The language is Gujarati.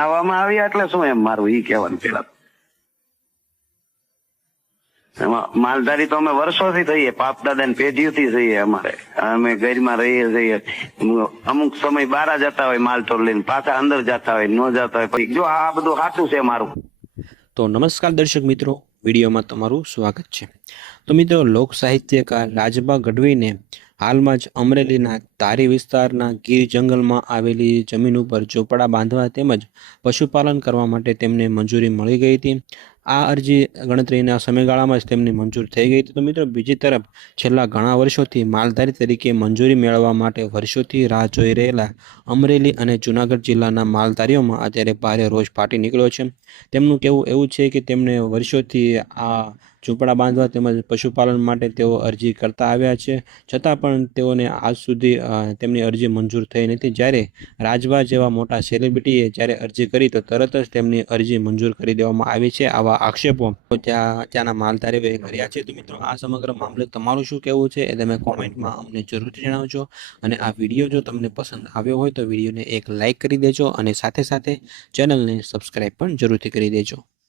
બનાવવામાં આવ્યા એટલે શું એમ મારું ઈ કહેવાનું પેલા એમાં માલધારી તો અમે વર્ષોથી થઈએ, બાપ દાદા ની પેઢીઓથી થઈએ. અમારે અમે ઘરમાં રહીએ છીએ. અમુક સમય બહાર જતા હોય માલ તો લઈને, પાછા અંદર જતા હોય, ન જતા હોય. પછી જો આ બધું સાચું છે મારું. તો નમસ્કાર દર્શક મિત્રો, વિડીયોમાં તમારું સ્વાગત છે. તો મિત્રો, લોક સાહિત્યકાર રાજબા ગઢવીને હાલમાં જ અમરેલીના ધારી વિસ્તારના ગીર જંગલમાં આવેલી જમીન ઉપર ઝૂંપડા બાંધવા તેમજ પશુપાલન કરવા માટે તેમને મંજૂરી મળી ગઈ હતી. આ અરજી ગણતરીના સમયગાળામાં જ તેમની મંજૂર થઈ ગઈ હતી. તો મિત્રો, બીજી તરફ છેલ્લા ઘણા વર્ષોથી માલધારી તરીકે મંજૂરી મેળવવા માટે વર્ષોથી રાહ જોઈ રહેલા અમરેલી અને જૂનાગઢ જિલ્લાના માલધારીઓમાં અત્યારે ભારે રોષ ફાટી નીકળ્યો છે. તેમનું કહેવું એવું છે કે તેમને વર્ષોથી આ ઝૂંપડા બાંધવા તેમજ પશુપાલન માટે તેઓ અરજી કરતા આવ્યા છે, છતાં પણ તેઓને આજ સુધી તેમની અરજી મંજૂર થઈ નથી. જ્યારે રાજબા જેવા મોટા સેલિબ્રિટીએ જ્યારે અરજી કરી તો તરત જ તેમની અરજી મંજૂર કરી દેવામાં આવી છે. આવા આક્ષેપો ત્યાંના માલધારીઓએ કર્યા છે. તો મિત્રો, આ સમગ્ર મામલે તમારું શું કહેવું છે એ તમે કોમેન્ટમાં અમને જરૂરથી જણાવજો. અને આ વિડીયો જો તમને પસંદ આવ્યો હોય તો વિડીયોને એક લાઇક કરી દેજો અને સાથે સાથે ચેનલને સબસ્ક્રાઈબ પણ જરૂરથી કરી દેજો.